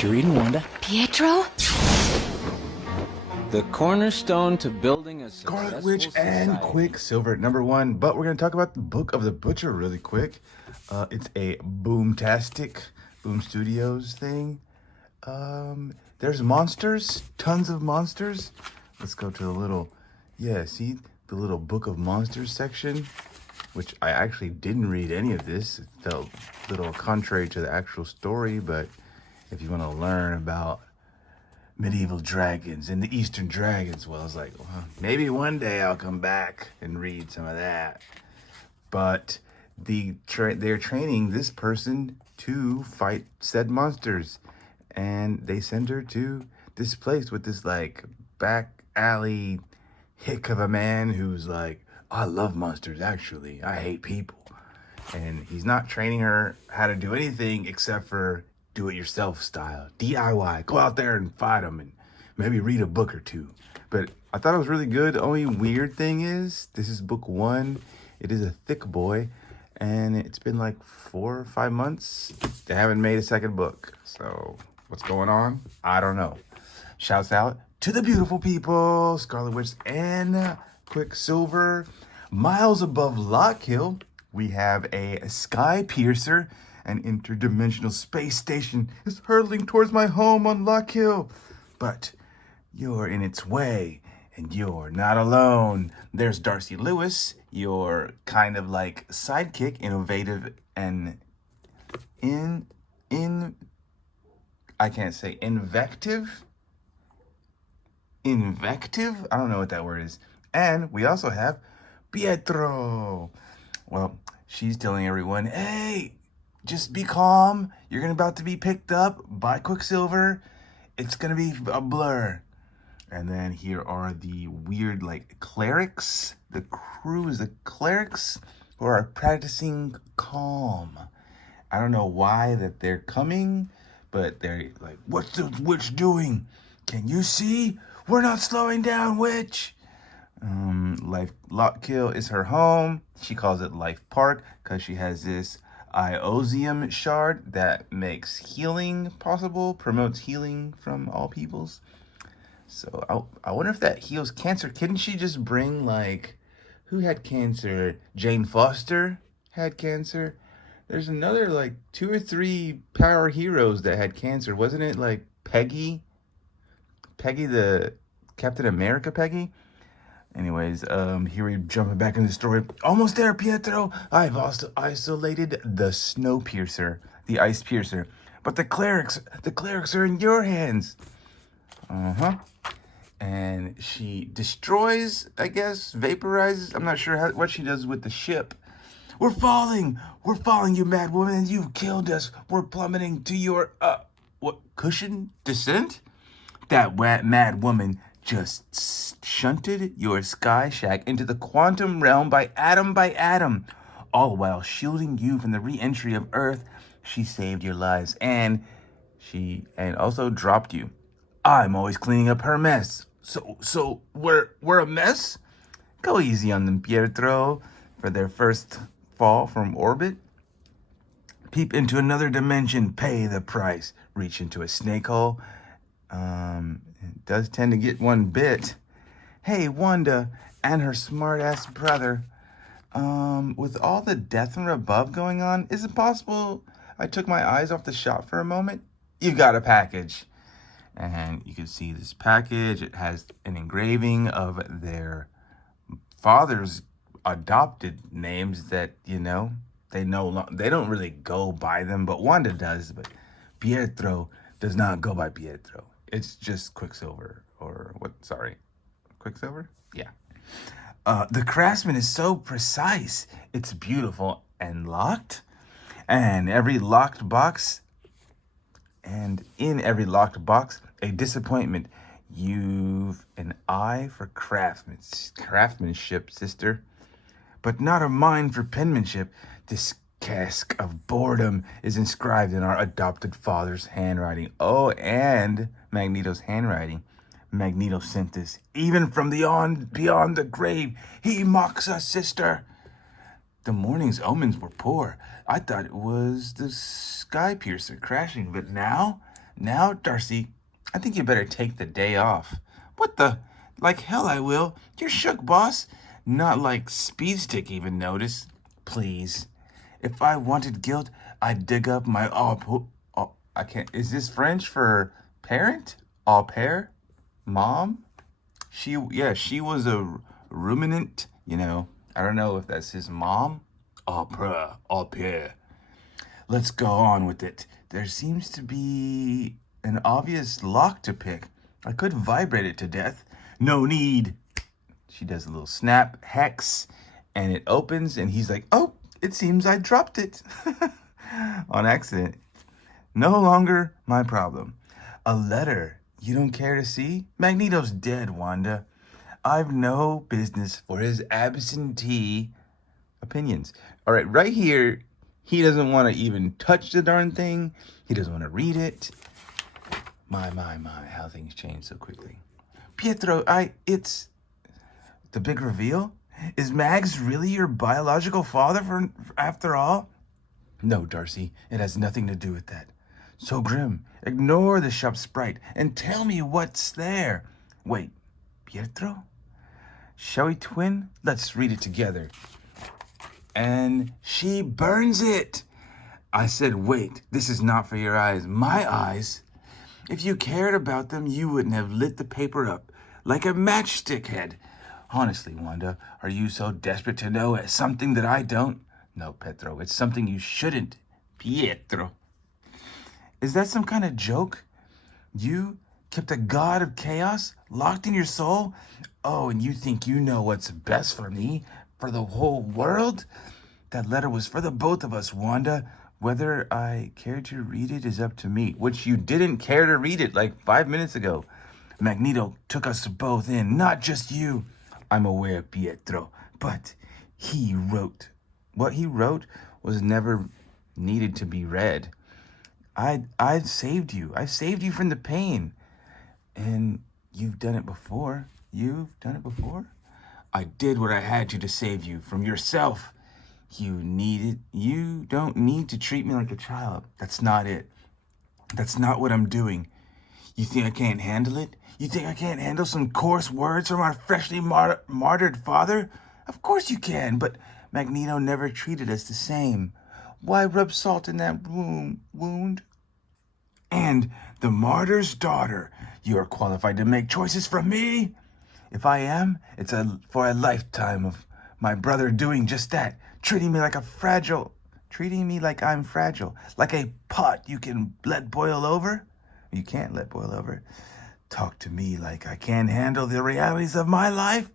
What you reading, Wanda? Pietro? The cornerstone to building a Scarlet Witch and Quicksilver, #1. But we're going to talk about the Book of the Butcher really quick. It's a Boomtastic, Boom Studios thing. There's monsters, tons of monsters. Let's go to the little, see the little Book of Monsters section, which I actually didn't read any of this. It felt a little contrary to the actual story, but if you want to learn about medieval dragons and the Eastern dragons, well, I was like, well, maybe one day I'll come back and read some of that. But they're training this person to fight said monsters, and they send her to this place with this like back alley hick of a man who's like, I love monsters, actually. I hate people. And he's not training her how to do anything except for do-it-yourself style. DIY. Go out there and fight them and maybe read a book or two. But I thought it was really good. The only weird thing is, this is book 1. It is a thick boy. And it's been like 4 or 5 months. They haven't made a second book. So what's going on? I don't know. Shouts out to the beautiful people, Scarlet Witch and Quicksilver. Miles above Lockhill, we have a sky piercer. An interdimensional space station is hurtling towards my home on Lockhill. But you're in its way, and you're not alone. There's Darcy Lewis, your kind of like sidekick, innovative and I can't say invective. Invective? I don't know what that word is. And we also have Pietro. Well, she's telling everyone, hey, just be calm. You're about to be picked up by Quicksilver. It's going to be a blur. And then here are the weird, like, clerics. The crew is the clerics who are practicing calm. I don't know why that they're coming, but they're like, what's the witch doing? Can you see? We're not slowing down, witch. Lockhill is her home. She calls it Life Park because she has this Iosium shard that makes healing possible, promotes healing from all peoples. So I wonder if that heals cancer. Couldn't she just bring, like, who had cancer? Jane Foster had cancer. There's another, like, 2 or 3 power heroes that had cancer. Wasn't it, like, Peggy? Peggy, the Captain America Peggy? Anyways, here we jumping back in the story. Almost there, Pietro. I've also isolated the snow piercer, the ice piercer. But the clerics are in your hands. And she destroys, I guess, vaporizes. I'm not sure what she does with the ship. We're falling, you mad woman, and you've killed us. We're plummeting to your, cushion descent? That mad woman just shunted your sky shack into the quantum realm by atom, all while shielding you from the re-entry of Earth. She saved your lives, and also dropped you. I'm always cleaning up her mess. So we're a mess? Go easy on them, Pietro, for their first fall from orbit. Peep into another dimension, pay the price. Reach into a snake hole. It does tend to get one bit. Hey, Wanda and her smart-ass brother. With all the death from above going on, is it possible I took my eyes off the shop for a moment? You got a package. And you can see this package. It has an engraving of their father's adopted names that, they don't really go by them, but Wanda does. But Pietro does not go by Pietro. It's just Quicksilver. Quicksilver? Yeah. The craftsman is so precise. It's beautiful and locked. And in every locked box, a disappointment. You've an eye for craftsmanship, sister, but not a mind for penmanship. This cask of boredom is inscribed in our adopted father's handwriting. Oh, and Magneto's handwriting. Magneto sent this. Even from beyond the grave, he mocks us, sister. The morning's omens were poor. I thought it was the sky piercer crashing, but now Now, Darcy, I think you better take the day off. What the? Like hell I will. You're shook, boss. Not like Speed Stick even notice. Please. If I wanted guilt, I'd dig up my I can't. Is this French for parent? Au pair? Mom? She was a ruminant, I don't know if that's his mom. Au pair. Let's go on with it. There seems to be an obvious lock to pick. I could vibrate it to death. No need. She does a little snap, hex, and it opens, and he's like, oh, it seems I dropped it on accident. No longer my problem. A letter you don't care to see? Magneto's dead, Wanda. I've no business for his absentee opinions. All right, right here, he doesn't want to even touch the darn thing. He doesn't want to read it. My, how things change so quickly. Pietro, it's the big reveal? Is Mags really your biological father after all? No, Darcy, it has nothing to do with that. So Grim, ignore the shop sprite and tell me what's there. Wait, Pietro? Shall we twin? Let's read it together. And she burns it. I said, wait, this is not for your eyes. My eyes? If you cared about them, you wouldn't have lit the paper up like a matchstick head. Honestly, Wanda, are you so desperate to know something that I don't? No, Pietro, it's something you shouldn't. Pietro. Is that some kind of joke? You kept a god of chaos locked in your soul? Oh, and you think you know what's best for me, for the whole world? That letter was for the both of us, Wanda. Whether I care to read it is up to me, which you didn't care to read it like 5 minutes ago. Magneto took us both in, not just you. I'm aware, Pietro, but he wrote. What he wrote was never needed to be read. I've saved you. I've saved you from the pain. And you've done it before. You've done it before? I did what I had to save you from yourself. You don't need to treat me like a child. That's not it. That's not what I'm doing. You think I can't handle it? You think I can't handle some coarse words from our freshly martyred father? Of course you can, but Magneto never treated us the same. Why rub salt in that wound? And the martyr's daughter. You are qualified to make choices from me? If I am, it's for a lifetime of my brother doing just that, treating me like I'm fragile, like a pot you can let boil over. You can't let boil over. Talk to me like I can't handle the realities of my life.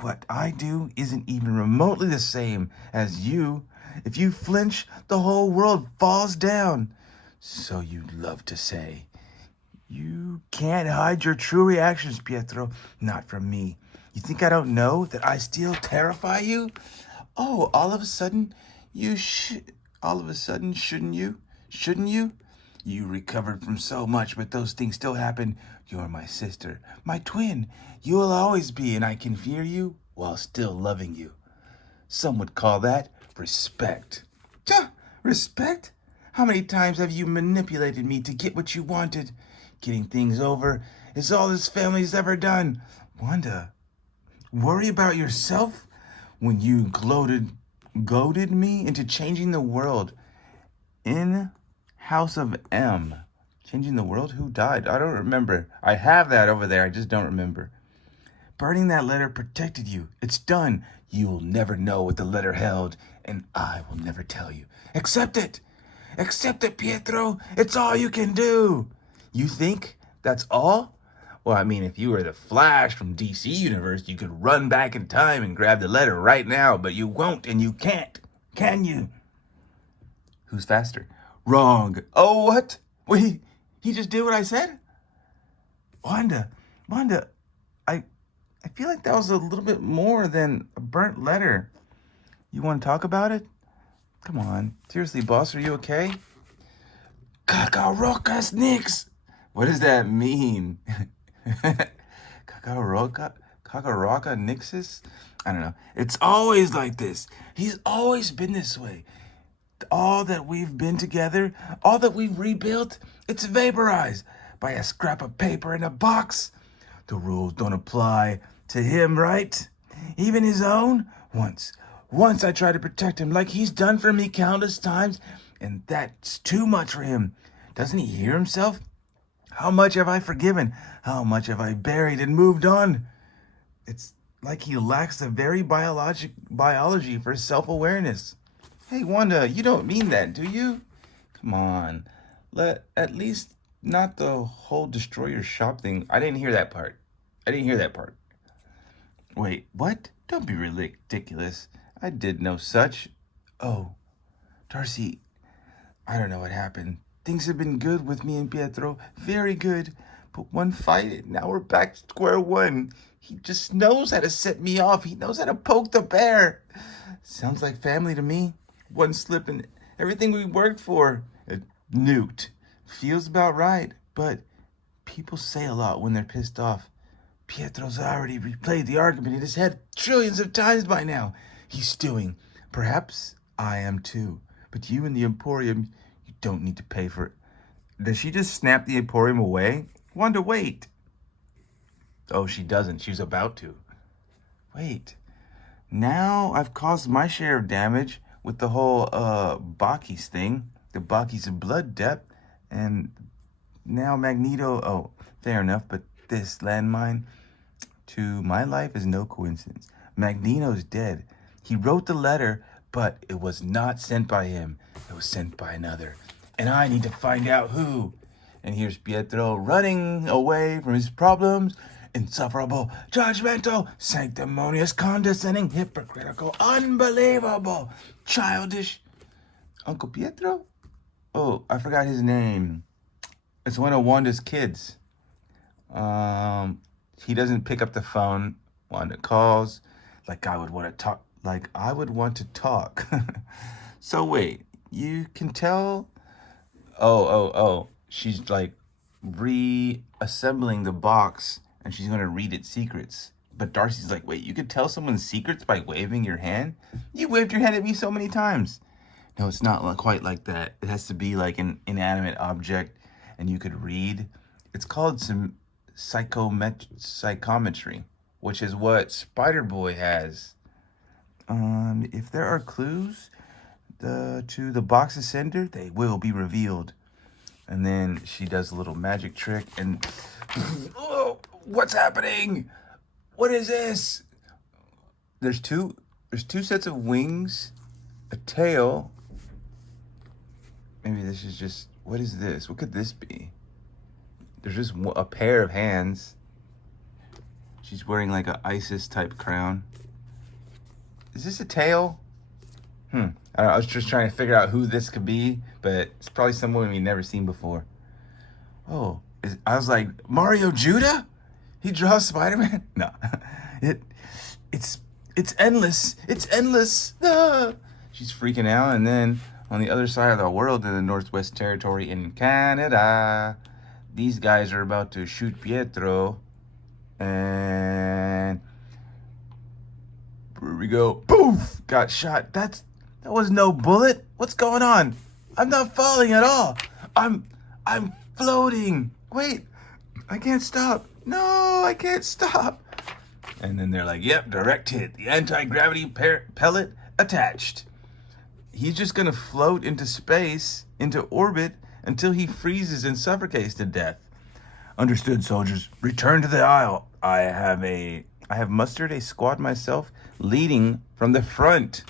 What I do isn't even remotely the same as you. If you flinch, the whole world falls down. So you'd love to say. You can't hide your true reactions, Pietro. Not from me. You think I don't know that I still terrify you? Oh, all of a sudden, shouldn't you? Shouldn't you? You recovered from so much, but those things still happen. You're my sister, my twin. You will always be, and I can fear you while still loving you. Some would call that respect. Respect? How many times have you manipulated me to get what you wanted? Getting things over is all this family's ever done. Wanda, worry about yourself when you goaded me into changing the world. In House of M. Changing the world? Who died? I don't remember. I have that over there. I just don't remember. Burning that letter protected you. It's done. You'll never know what the letter held, and I will never tell you. Accept it. Accept it, Pietro. It's all you can do. You think that's all? Well, I mean, if you were the Flash from DC Universe, you could run back in time and grab the letter right now, but you won't and you can't. Can you? Who's faster? Wrong. Oh, what? Wait, he just did what I said? Wanda, I feel like that was a little bit more than a burnt letter. You want to talk about it? Come on. Seriously, boss, are you okay? Kakarockas Nix. What does that mean? Kakarocka Nixus? I don't know. It's always like this. He's always been this way. All that we've been together, all that we've rebuilt, it's vaporized by a scrap of paper in a box. The rules don't apply to him, right? Even his own? Once I tried to protect him like he's done for me countless times, and that's too much for him. Doesn't he hear himself? How much have I forgiven? How much have I buried and moved on? It's like he lacks the very biology for self-awareness. Hey, Wanda, you don't mean that, do you? Come on. At least not the whole destroy your shop thing. I didn't hear that part. I didn't hear that part. Wait, what? Don't be ridiculous. I did no such. Oh, Darcy, I don't know what happened. Things have been good with me and Pietro. Very good. But one fight, and now we're back to square one. He just knows how to set me off. He knows how to poke the bear. Sounds like family to me. One slip and everything we worked for, nuked. Feels about right, but people say a lot when they're pissed off. Pietro's already replayed the argument in his head trillions of times by now. He's stewing. Perhaps I am too. But you and the Emporium, you don't need to pay for it. Does she just snap the Emporium away? Wanda, wait. Oh, she doesn't. She's about to. Wait. Now I've caused my share of damage with the whole Baki's thing. The Baki's blood depth. And now Magneto... Oh, fair enough. But this landmine to my life is no coincidence. Magneto's dead. He wrote the letter, but it was not sent by him. It was sent by another. And I need to find out who. And here's Pietro running away from his problems. Insufferable, judgmental, sanctimonious, condescending, hypocritical, unbelievable, childish. Uncle Pietro? Oh, I forgot his name. It's one of Wanda's kids. He doesn't pick up the phone. Wanda calls. Like I would want to talk. So wait, you can tell? Oh. She's like reassembling the box and she's going to read its secrets. But Darcy's like, wait, you could tell someone's secrets by waving your hand? You waved your hand at me so many times. No, it's not quite like that. It has to be like an inanimate object and you could read. It's called some psychometry, which is what Spider-Boy has. If there are clues to the box's sender, they will be revealed. And then she does a little magic trick and... Oh, what's happening? What is this? There's two sets of wings, a tail. Maybe this is just... What is this? What could this be? There's just a pair of hands. She's wearing like a ISIS type crown. Is this a tail? I don't know, I was just trying to figure out who this could be, but it's probably someone we've never seen before. Oh, I was like, Mario Judah? He draws Spider-Man? No. It's endless. It's endless. Ah. She's freaking out, and then on the other side of the world in the Northwest Territory in Canada, these guys are about to shoot Pietro, and here we go. Poof! Got shot. That was no bullet. What's going on? I'm not falling at all. I'm floating. Wait, I can't stop. No, I can't stop. And then they're like, yep, direct hit. The anti-gravity pellet attached. He's just going to float into space, into orbit, until he freezes and suffocates to death. Understood, soldiers. Return to the aisle. I have mustered a squad myself, leading from the front.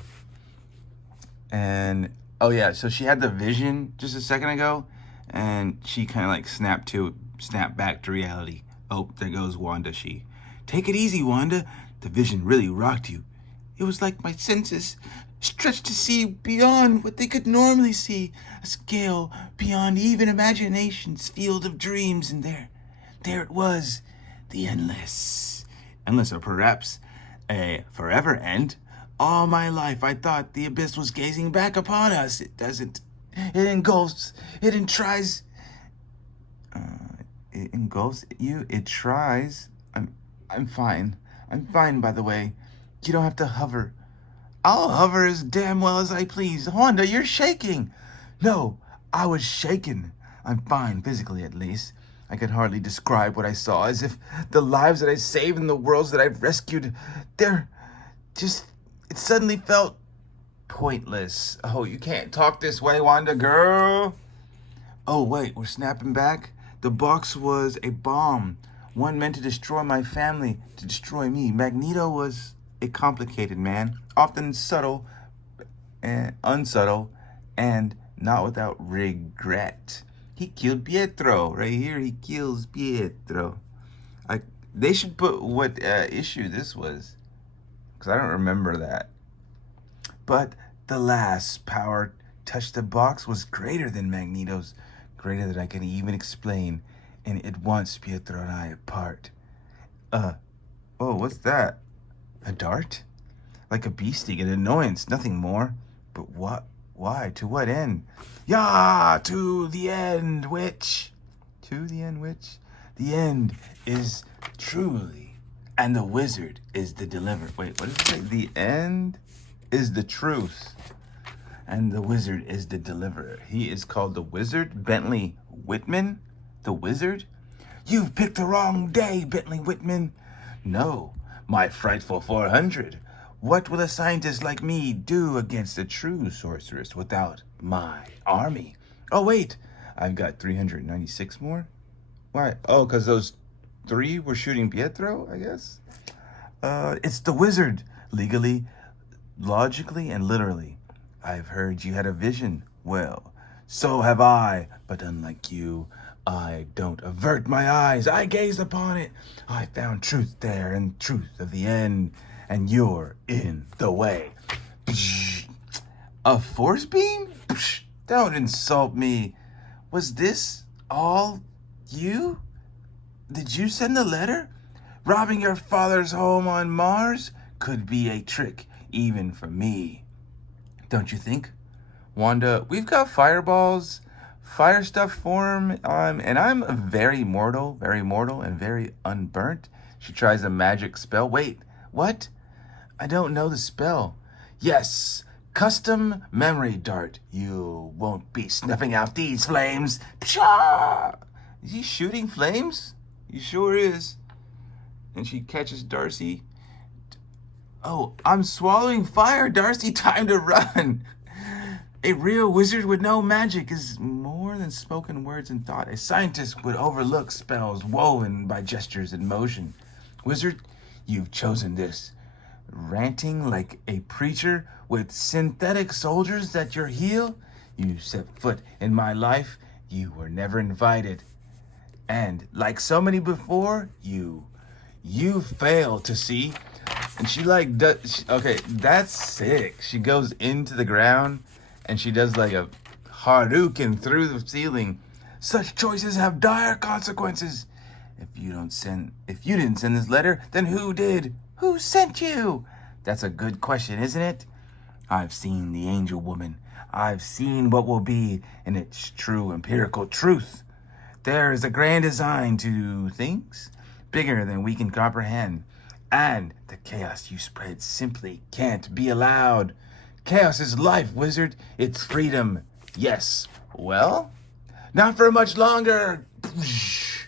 And, oh yeah, so she had the vision just a second ago, and she kind of like snapped back to reality. Oh, there goes Wanda. Take it easy, Wanda. The vision really rocked you. It was like my senses stretched to see beyond what they could normally see, a scale beyond even imagination's field of dreams, and there it was, the endless, or perhaps a forever end. All my life I thought the abyss was gazing back upon us. It doesn't. It engulfs. It tries. It engulfs you. It tries. I'm fine. I'm fine, by the way. You don't have to hover. I'll hover as damn well as I please. Wanda, you're shaking. No, I was shaken. I'm fine, physically at least. I could hardly describe what I saw, as if the lives that I saved and the worlds that I've rescued, they're just, it suddenly felt pointless. Oh, you can't talk this way, Wanda girl. Oh, wait, we're snapping back? The box was a bomb, one meant to destroy my family, to destroy me. Magneto was a complicated man, often subtle and unsubtle, and not without regret. He killed Pietro. Right here, he kills Pietro. They should put what issue this was, because I don't remember that. But the last power touched the box was greater than Magneto's, greater than I can even explain, and it wants Pietro and I apart. Oh, what's that? A dart? Like a bee sting, an annoyance, nothing more. But what? Why? To what end? Yeah, to the end, witch. To the end, witch. The end is truly, and the wizard is the deliverer. Wait, what does it say? The end is the truth, and the wizard is the deliverer. He is called the Wizard Bentley Whitman. The Wizard? You've picked the wrong day, Bentley Whitman. No, my frightful 400. What will a scientist like me do against a true sorceress without my army? Oh, wait, I've got 396 more? Why? Oh, because those 3 were shooting Pietro, I guess? It's the wizard, legally, logically, and literally. I've heard you had a vision. Well, so have I, but unlike you, I don't avert my eyes. I gaze upon it. I found truth there, and truth of the end, and you're in the way. Psh, a force beam? Psh, don't insult me. Was this all you? Did you send the letter? Robbing your father's home on Mars could be a trick, even for me. Don't you think? Wanda, we've got fireballs, fire stuff form, and I'm very mortal, and very unburnt. She tries a magic spell. Wait, what? I don't know the spell. Yes, custom memory dart. You won't be snuffing out these flames. Pshaw! Is he shooting flames? He sure is. And she catches Darcy. Oh, I'm swallowing fire, Darcy. Time to run. A real wizard with no magic is more than spoken words and thought. A scientist would overlook spells woven by gestures and motion. Wizard, you've chosen this. Ranting like a preacher with synthetic soldiers at your heel? You set foot in my life. You were never invited. And like so many before, you failed to see. And she okay, that's sick. She goes into the ground and she does like a Hadouken through the ceiling. Such choices have dire consequences. If you didn't send this letter, then who did? Who sent you? That's a good question, isn't it? I've seen the angel woman. I've seen what will be in its true empirical truth. There is a grand design to things, bigger than we can comprehend. And the chaos you spread simply can't be allowed. Chaos is life, wizard. It's freedom. Yes. Well, not for much longer. This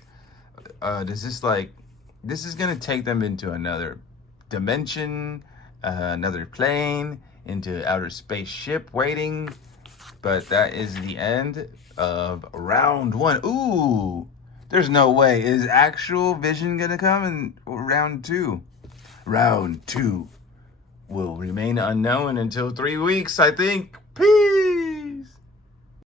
is going to take them into another dimension, another plane, into outer space ship waiting. But that is the end of round 1. Ooh, there's no way. Is actual Vision going to come in round 2? Round 2 will remain unknown until 3 weeks, I think.